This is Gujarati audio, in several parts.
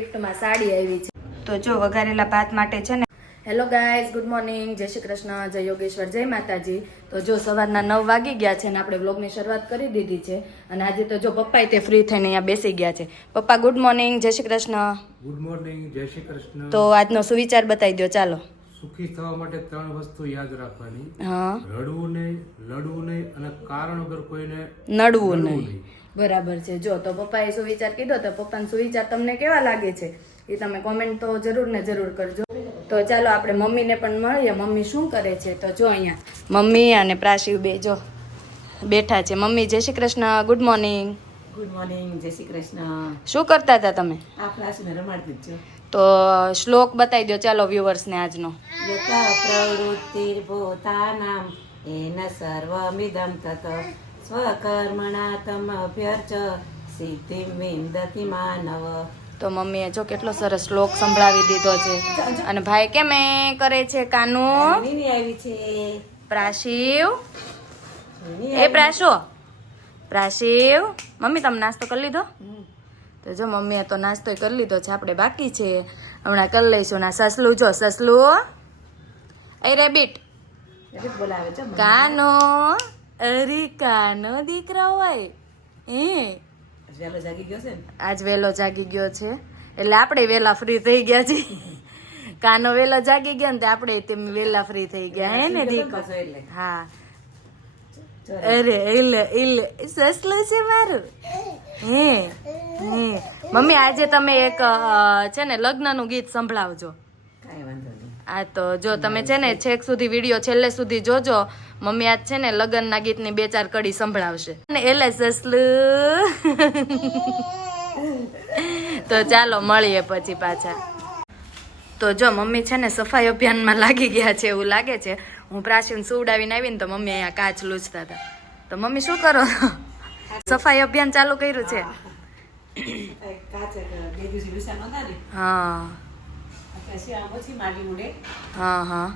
ગિફ્ટમાં સાડી આવી છે. તો જો વઘારેલા ભાત માટે છે ને હેલો ગાઈઝ ગુડ મોર્નિંગ જય શ્રી કૃષ્ણ જય યોગેશ્વર જય માતાજી. તો જો સવારના નવ વાગી ગયા છે અને આપણે વ્લોગની શરૂઆત કરી દીધી છે. અને આજે તો જો પપ્પાએ તે ફ્રી થઈને અહીંયા બેસી ગયા છે. પપ્પા ગુડ મોર્નિંગ જય શ્રી કૃષ્ણ. ગુડ મોર્નિંગ જય શ્રી કૃષ્ણ. તો આજનો સુવિચાર બતાવી દો ચાલો. સુખી થવા માટે ત્રણ વસ્તુ યાદ રાખવાની. હા. રડવું નહીં લડવું નહીં અને કારણ વગર કોઈને નડવું નડવું નહીં. બરાબર છે. જો તો પપ્પાએ સુવિચાર કીધો તો પપ્પાનો સુવિચાર તમને કેવા લાગે છે? એ તમે કોમેન્ટ તો જરૂર ને જરૂર કરજો. તો ચાલો આપણે મમ્મીને પણ મળીએ. મમ્મી શું કરે છે? તો જો અહીંયા. મમ્મી અને પ્રાશિવ બે જો બેઠા છે. મમ્મી જય Shri Krishna. Good morning good morning જય શ્રી કૃષ્ણ. શું કરતા હતા તમે? આ ક્લાસને રમાડતી જ છો. તો શ્લોક બતાવી દો ચાલો વ્યુઅર્સને આજનો. યથા પ્રવૃત્તિર્ભૂતાનામ એન સર્વમિદમ તત સ્વકર્મણા તમ અભ્યર્ચ સિદ્ધિ વિંદતિ માનવ. તો મમ્મીએ જો કેટલો સરસ શ્લોક સંભળાવી દીધો છે. અને ભાઈ કેમ એ કરે છે કાનુ? આવી છે. પ્રાશિવ? એ પ્રાશો? પ્રાશિવ? મમ્મી તમે નાસ્તો કરી લીધો? તો જો મમ્મીએ તો નાસ્તો કરી લીધો છે આપણે બાકી છે. હમણાં કરી લઈશું. ના સસલું જો સસલું એ રેબિટ. બોલાવે છે કાનો અરે કાનો દીકરો હોય. હે? વહેલો જાગી ગયો છે આજ વેલો જાગી ગયો છે. એટલે આપણે વેલા ફ્રી થઈ ગયા છીએ. કાનો વેલો જાગી ગયો ને આપણે તેમ વેલા ફ્રી થઈ ગયા. હે ને દીકરો? હા. અરે એટલે એટલે સસલું છે મારું. હે હે. મમ્મી આજે તમે એક છે ને લગ્નનું ગીત સંભળાવજો. કાંઈ વાંધો નહીં. આ તો જો તમે છે ને છેક સુધી વીડિયો છેલ્લે સુધી જોજો. મમ્મી આજ છે ને લગ્નના ગીતની બે ચાર કડી સંભળાવશે. અને સસલું. તો ચાલો મળીએ પછી પાછા. તો જો મમ્મી છે ને સફાઈ અભિયાનમાં લાગી ગયા છે એવું લાગે છે. હું પ્રાચીન સુવડાવીને આવીને તો મમ્મી અહીંયા કાચ લૂછતા હતા. તો મમ્મી શું કરો? સફાઈ અભિયાન ચાલુ કર્યું છે. હા. હા.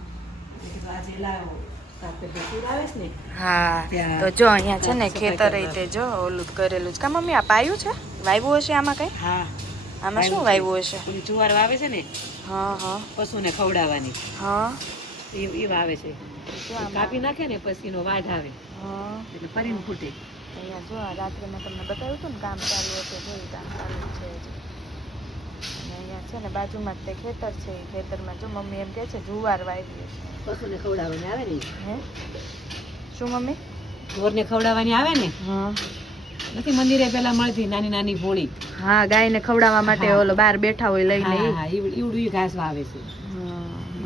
હા તો જો અહીંયા છે ને ખેતર. રીતે જો ઓલું કરેલું છે. કા મમ્મી આ પાયું છે? વાવ્યું હશે આમાં કઈ? હા. આમાં શું વાવ્યું હશે? જુવાર વાવે છે ને હા હા. પશુને ખવડાવવાની. હા. એ એ વાવે છે. કાપી નાખે ને પછી એનો વાઢ આવે. હા. એટલે ફરીને ફૂટે. અહીંયા જો રાત્રે મેં તમને બતાવ્યું હતું ને કામ ચાલુ હતું જોયું કામ ચાલુ છે અને અહીંયા છે ને બાજુમાં જ તે ખેતર છે ખેતરમાં જો મમ્મી એમ કહે છે જુવાર વાવી છે. પશુને ખવડાવવાની આવે ને હે? શું મમ્મી? ઢોરને ખવડાવવાની આવે ને? હા. નથી મંદિરે પેલા મળતી નાની નાની ભોળી. હા ગાયને ખવડાવવા માટે ઓલો બહાર બેઠા હોય લઈને હા હા ઈવડ- ઘાસ વાવે છે.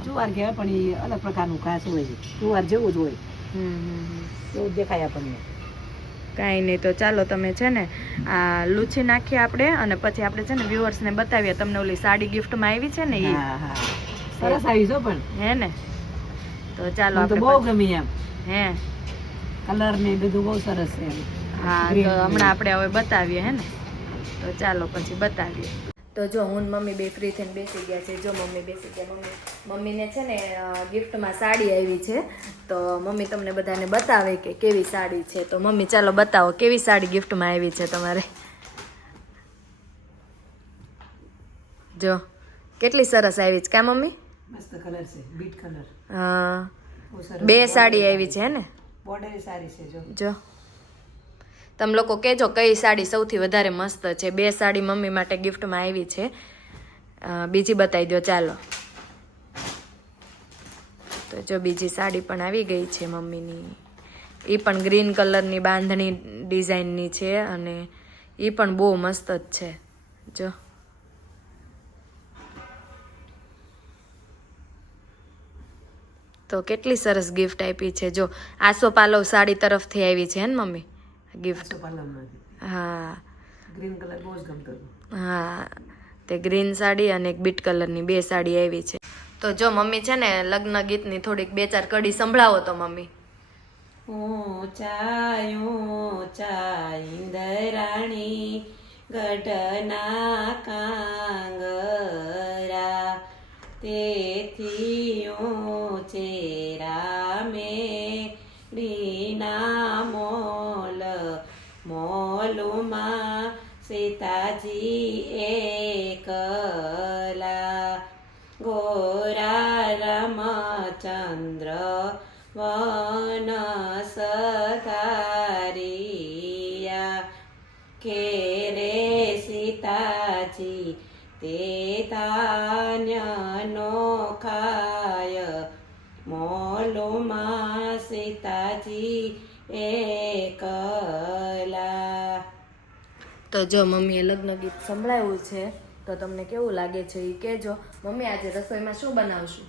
જુવાર કહેવાય પણ એ અલગ પ્રકારનું ઘાસ હોય છે. જુવાર જેવું જ હોય. હમ હમ એવું દેખાય આપણને. કાંઈ નહીં. તો ચાલો તમે છે ને આ લૂછી નાખીએ આપણે અને પછી આપણે છે ને વ્યુઅર્સને બતાવીએ. તમને ઓલી સાડી ગિફ્ટમાં આવી છે ને એ સરસ આવી છો પણ. હે ને? તો ચાલો તો આપણે બહુ ગમી એમ. હે? કલર ને બધું બહુ સરસ છે. હા તો હમણાં આપણે હવે બતાવીએ હે ને? તો ચાલો પછી બતાવીએ. તો જો હું મમ્મી બે ફ્રી થઈને બેસી ગયા છે જો મમ્મી બેસી ગયા મમ્મી મમ્મીને છે ને ગિફ્ટમાં સાડી આવી છે તો મમ્મી તમને બધાને બતાવે કે કેવી સાડી છે. તો મમ્મી ચાલો બતાવો કેવી સાડી ગિફ્ટમાં આવી છે તમારે? જો કેટલી સરસ આવી છે કા મમ્મી? મસ્ત કલર છે બીટ કલર હા. બે સાડી આવી છે ને? બોર્ડર સારી છે જો. જો. તમે લોકો કહેજો કઈ સાડી સૌથી વધારે મસ્ત છે. બે સાડી મમ્મી માટે ગિફ્ટમાં આવી છે. બીજી બતાવી દો ચાલો. તો જો બીજી સાડી પણ આવી ગઈ છે મમ્મીની. એ પણ ગ્રીન કલરની બાંધણી ડિઝાઇનની છે અને એ પણ બહુ મસ્ત જ છે. જો. તો કેટલી સરસ ગિફ્ટ આપી છે. જો, આસો પાલવ સાડી તરફથી આવી છે ને મમ્મી? ગિફ્ટ હા ગ્રીન કલર બહુ જ ગમતો હા. તે ગ્રીન સાડી અને એક બીટ કલરની બે સાડી આવી છે. તો જો મમ્મી છે ને લગ્ન ગીતની થોડીક બે ચાર કડી સંભળાવો તો મમ્મી. ઊંચા ઊંચા ઇન્દરાણી ગઢના કાંગરા. તેથી ઊંચે સીતાજી એકલા ગોરા રામચંદ્ર વન સધારિયા કેરે સીતાજી તે તાન્યનો ખાય મોલોમાં સીતાજી એ તો જો મમ્મીએ લગ્ન ગીત સંભળાવ્યું છે તો તમને કેવું લાગે છે એ કહેજો. મમ્મી આજે રસોઈમાં શું બનાવશું?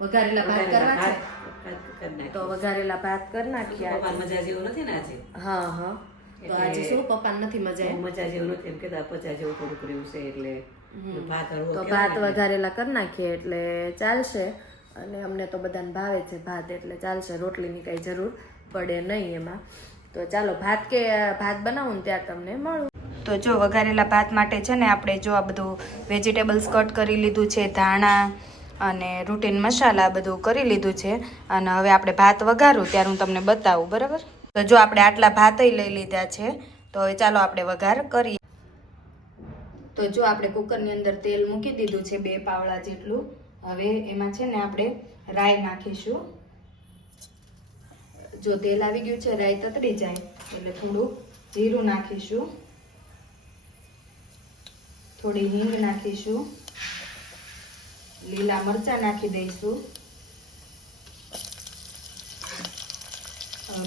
વઘારેલા ભાત કરવા છે? તો વઘારેલા ભાત કરી નાખીએ મજા જેવું નથી ને આજે? હા હા. તો આજે શું? પપ્પા નથી મજા? મજા જેવું નથી. એમ કેતા પચા જેવું થોડુંક રહ્યું છે એટલે ભાત તો ભાત વઘારેલા કરી નાખીએ એટલે ચાલશે. અને અમને તો બધાને ભાવે છે ભાત એટલે ચાલશે. રોટલીની કઈ જરૂર પડે નહીં એમાં. તો ચાલો ભાત કે ભાત બનાવું ને ત્યાં તમને મળું. તો જો વઘારેલા ભાત માટે છે ને આપણે જો આ બધું વેજીટેબલ્સ કટ કરી લીધું છે, ધાણા અને રૂટીન મસાલા બધું કરી લીધું છે અને હવે આપણે ભાત વઘારું, ત્યારે હું તમને બતાવું, બરાબર? તો જો આપણે આટલા ભાતય લઈ લીધા છે, તો હવે ચાલો આપણે વઘાર કરીએ. તો જો આપણે કુકરની અંદર તેલ મૂકી દીધું છે, બે પાવડા જેટલું. હવે એમાં છે ને આપણે રાઈ નાખીશું. જો તેલ આવી ગયું છે, રાઈ તતડી જાય, એટલે થોડું જીરું નાખીશું. થોડી હિંગ નાખીશું. લીલા મરચાં નાખી દઈશું.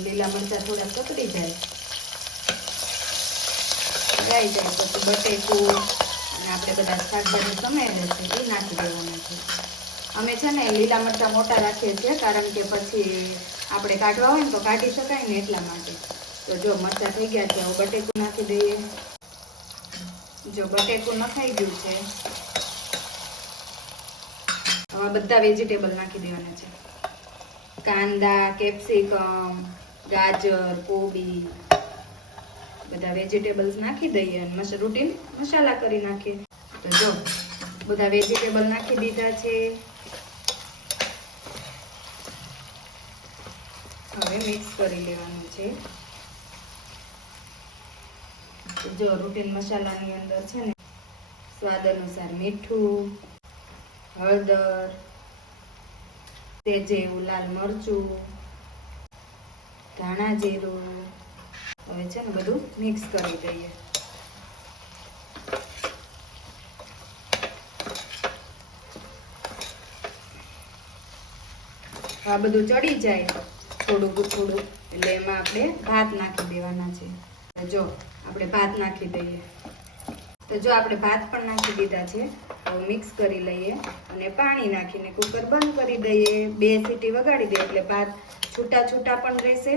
લીલા મરચાં થોડા કકડી જાય. જાય જાય પછી બટેકું અને આપણે બધા શાકભાજી સમાયેલા છે એ નાખી દેવાના છે. અમે છે ને લીલા મરચાં મોટા રાખીએ છીએ કારણ કે પછી આપણે કાઢવા હોય ને તો કાઢી શકાય ને એટલા માટે. તો જો મરચાં થઈ ગયા છે બટેકું નાખી દઈએ. જો બટેકું નખાઈ ગયું છે. હવે બધા વેજીટેબલ નાખી દેવાના છે. કાંદા કેપ્સિકમ ગાજર, કોબી, બધા વેજીટેબલ્સ નાખી દઈએ અને મસ રૂટીન મસાલા કરી નાખીએ. તો જો, બધા વેજીટેબલ નાખી દીધા છે. હવે મિક્સ કરી લેવાનું છે. જો રૂટીન મસાલાની અંદર છે ને, સ્વાદ અનુસાર મીઠું, હળદર, તે જેવું લાલ મરચું, ધાણા જીરું, હવે છે ને બધું મિક્સ કરી દઈએ. આ બધું ચડી જાય થોડુંક થોડુંક, એટલે એમાં આપણે ભાત નાખી દેવાના છે. જો આપણે ભાત નાખી દઈએ. તો જો આપણે ભાત પણ નાખી દીધા છે, તો મિક્સ કરી લઈએ અને પાણી નાખીને કુકર બંધ કરી દઈએ. બે સીટી વગાડી દઈએ એટલે ભાત છૂટા છૂટા પણ રહેશે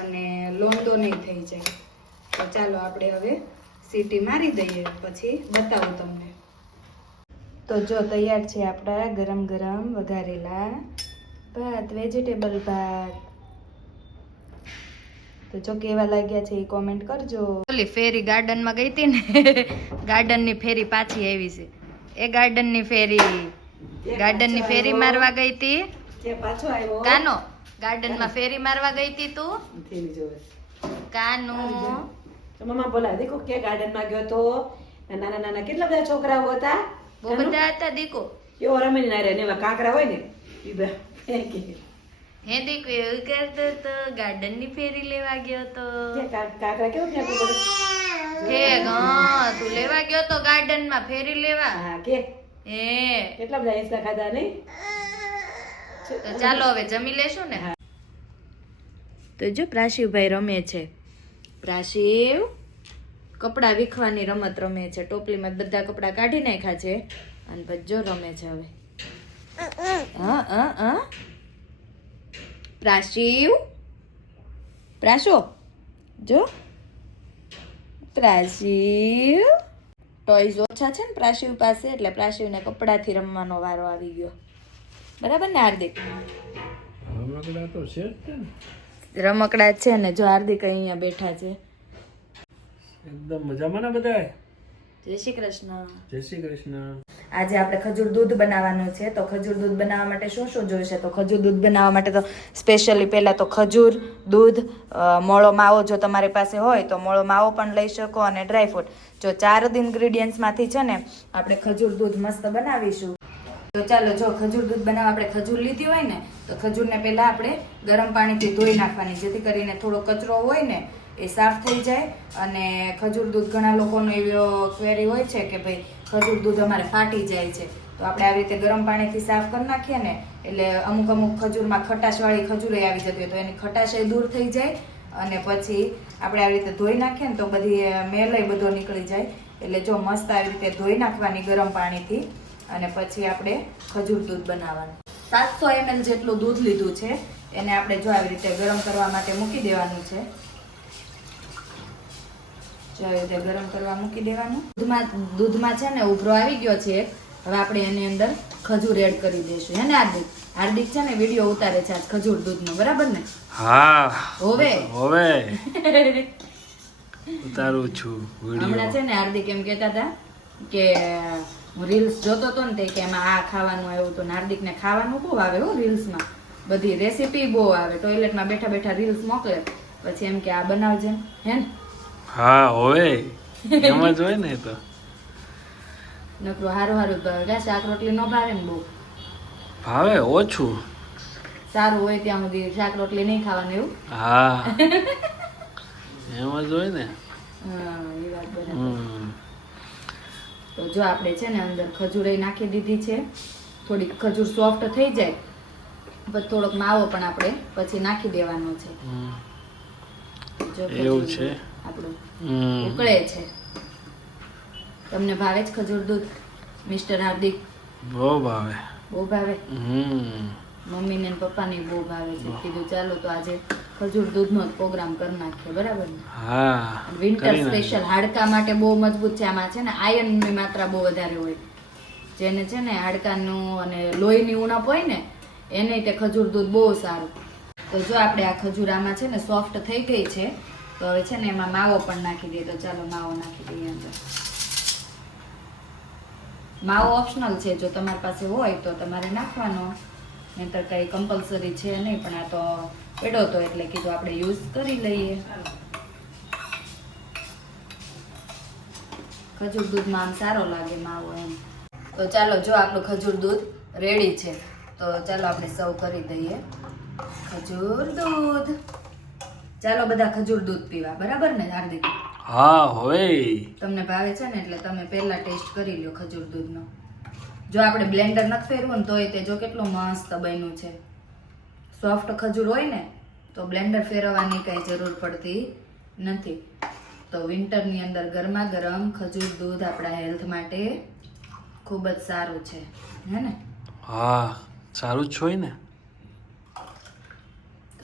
અને લોંદો નહીં થઈ જાય. તો ચાલો આપણે હવે સીટી મારી દઈએ, પછી બતાવું તમને. તો જો તૈયાર છે આપણા ગરમ ગરમ વઘારેલા ભાત વેજીટેબલ ભાત. તો જો કેવા લાગ્યા છે એ કોમેન્ટ કરજો. ઓલી ફેરી ગાર્ડનમાં ગઈ હતી ને ગાર્ડનની ફેરી પાછી આવી છે. એ ગાર્ડનની ફેરી ગાર્ડનની ફેરી મારવા ગઈ હતી? કે પાછો આવ્યો? કાનો ગાર્ડનમાં ફેરી મારવા ગઈ હતી તું? કાનો. મમ્મા બોલા દેખો કે ગાર્ડનમાં ગયો તો? નાના નાના કેટલા બધા છોકરાઓ હતા? બહુ બધા હતા દીકો. એવો રમીને ના રે ને એવા કાંકરા હોય ને એ બધા. હે દેખ એવું કરતો તો ગાર્ડનની ફેરી લેવા ગયો તો. કે કેવું હે તું લેવા ગયો તો ગાર્ડનમાં ફેરી લેવા? હા કે. હે. કેટલા બધા હિંચકા ખાધા નહીં? તો ચાલો હવે જમી લેશું ને? તો જો પ્રાશિવભાઈ રમે છે. પ્રાશિવ કપડાં વીખવાની રમત રમે છે. ટોપલીમાં બધા કપડાં કાઢી નાખ્યા છે. અને પછી જો રમે છે હવે. હા. પ્રાશિવ? પ્રાશો. જો. પ્રાશિવ. ટોયઝ ઓછા છે ને પ્રાશિવ પાસે એટલે પ્રાશિવને કપડાથી રમવાનો વારો આવી ગયો. બરાબર ને હાર્દિક? રમકડા છે ને. રમકડા જ છે ને જો હાર્દિક અહીંયા બેઠા છે. એકદમ મજામાં ને બધાય? જય શ્રી કૃષ્ણ. જય શ્રી કૃષ્ણ. આજે આપણે ખજૂર દૂધ બનાવવાનું છે તો ખજૂર દૂધ બનાવવા માટે શું શું જોઈશે? તો ખજૂર દૂધ બનાવવા માટે તો સ્પેશિયલી પહેલાં તો ખજૂર દૂધ મોળો માવો જો તમારી પાસે હોય તો મોળો માવો પણ લઈ શકો અને ડ્રાયફ્રૂટ જો ચાર જ ઇન્ગ્રીડિયન્ટ્સમાંથી છે ને આપણે ખજૂર દૂધ મસ્ત બનાવીશું. તો ચાલો જો ખજૂર દૂધ બનાવવા આપણે ખજૂર લીધી હોય ને તો ખજૂરને પહેલાં આપણે ગરમ પાણીથી ધોઈ નાખવાની જેથી કરીને થોડો કચરો હોય ને એ સાફ થઈ જાય અને ખજૂર દૂધ ઘણા લોકોનો એવો ક્વેરી હોય છે કે ભાઈ ખજૂર દૂધ અમારે ફાટી જાય છે. તો આપણે આવી રીતે ગરમ પાણીથી સાફ કરી નાખીએ ને, એટલે અમુક અમુક ખજૂરમાં ખટાશવાળી ખજૂર આવી જતી હોય તો એની ખટાશ એ દૂર થઈ જાય અને પછી આપણે આવી રીતે ધોઈ નાખીએ ને તો બધી મેલય બધો નીકળી જાય. એટલે જો મસ્ત આવી રીતે ધોઈ નાખવાની ગરમ પાણીથી અને પછી આપણે ખજૂર દૂધ બનાવવાનું. સાતસો એમએલ જેટલું દૂધ લીધું છે. એને આપણે જો આવી રીતે ગરમ કરવા માટે મૂકી દેવાનું છે. જો આવી રીતે ગરમ કરવા મૂકી દેવાનું. દૂધમાં દૂધમાં છે ને ઉભરો આવી ગયો છે હવે આપણે એની અંદર ખજૂર એડ કરી દઈશું. હે ને હાર્દિક? હાર્દિક છે ને વીડિયો ઉતારે છે આજ ખજૂર દૂધનો. બરાબર ને? હા. હવે. હવે. ઉતારું છું હમણાં છે ને હાર્દિક એમ કહેતા હતા કે હું રીલ્સ જોતો હતો ને તે કે એમાં આ ખાવાનું આવ્યું તો ને હાર્દિકને ખાવાનું બહુ આવે હો રીલ્સમાં બધી રેસીપી બહુ આવે. ટોયલેટમાં બેઠા બેઠા રીલ્સ મોકલે. પછી એમ કે આ બનાવજે. હે ને? હા હવે એમ જ હોય ને તો. નકરું હારું હારું ભાવે શાક રોટલી ન ભાવે ને બહુ. ભાવે? ઓછું. સારું હોય ત્યાં સુધી શાક રોટલી નહીં ખાવાનું એવું? હા. એમ જ હોય ને. હા એ વાત બરાબર. તો જો આપણે છે ને અંદર ખજૂર નાખી દીધી છે. થોડીક ખજૂર સોફ્ટ થઈ જાય. પછી થોડોક માવો પણ આપણે પછી નાખી દેવાનો છે. એવું છે? આપણું ઉકળે છે. તમને ભાવે જ ખજૂર દૂધ મિસ્ટર હાર્દિક? બહુ ભાવે. બહુ ભાવે? મમ્મી ને પપ્પા ને બહુ ભાવે છે. કીધું ચાલો તો આજે ખજૂર દૂધ નો પ્રોગ્રામ કરી નાખીએ બરાબર ને? હા વિન્ટર સ્પેશિયલ હાડકા માટે બહુ મજબૂત છે. આમાં છે ને આયર્નની માત્રા બહુ વધારે હોય. જેને છે ને હાડકાનું અને લોહીની ઉણપ હોય ને એને તે ખજૂર દૂધ બહુ સારું. તો જો આપણે આ ખજૂર આમાં છે ને સોફ્ટ થઈ ગઈ છે. તો હવે છે ને એમાં માવો પણ નાખી દઈએ. તો ચાલો માવો નાખી દઈએ અંદર. માવો ઓપ્શનલ છે. જો તમારી પાસે હોય તો તમારે નાખવાનો. નહીંતર કંઈ કમ્પલસરી છે નહીં, પણ આ તો પડ્યો તો એટલે કીધું આપણે યુઝ કરી લઈએ. ખજૂર દૂધમાં આમ સારો લાગે માવો એમ. તો ચાલો જો આપણું ખજૂર દૂધ રેડી છે. તો ચાલો આપણે સર્વ કરી દઈએ. ખજૂર દૂધ. ચાલો બધા ખજૂર દૂધ પીવા બરાબર ને હાર્દિક? હા હોય. તમને ભાવે છે ને એટલે તમે પહેલા ટેસ્ટ કરી લ્યો ખજૂર દૂધનો. જો આપણે બ્લેન્ડર નથી ફેરવું ને તોય તે જો કેટલું મસ્ત બન્યું છે. સોફ્ટ ખજૂર હોય ને તો બ્લેન્ડર ફેરવવાની કાંઈ જરૂર પડતી નથી. તો વિન્ટરની અંદર ગરમા ગરમ ખજૂર દૂધ આપણા હેલ્થ માટે ખૂબ જ સારું છે હે ને? હા સારું જ હોય ને.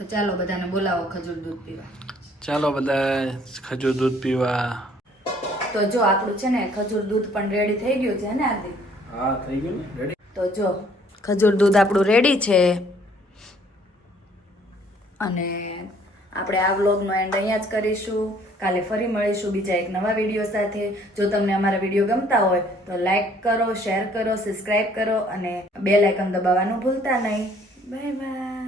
તો ચાલો બધાને બોલાવો ખજૂર દૂધ પીવા. ચાલો બધા ખજૂર દૂધ પીવા. તો જો આપણું છે ને ખજૂર દૂધ પણ રેડી થઈ ગયું છે ને આદિ હા થઈ ગયું ને રેડી તો જો ખજૂર દૂધ આપણું રેડી છે. અને આપણે આ વ્લોગનો એન્ડ અહીંયા જ કરીશું. કાલે ફરી મળીશું બીજા એક નવા વીડિયો સાથે. જો તમને અમારા વીડિયો ગમતા હોય તો લાઈક કરો શેર કરો સબસ્ક્રાઈબ કરો અને બે લાઇકન દબાવવાનું ભૂલતા નહીં. Bye bye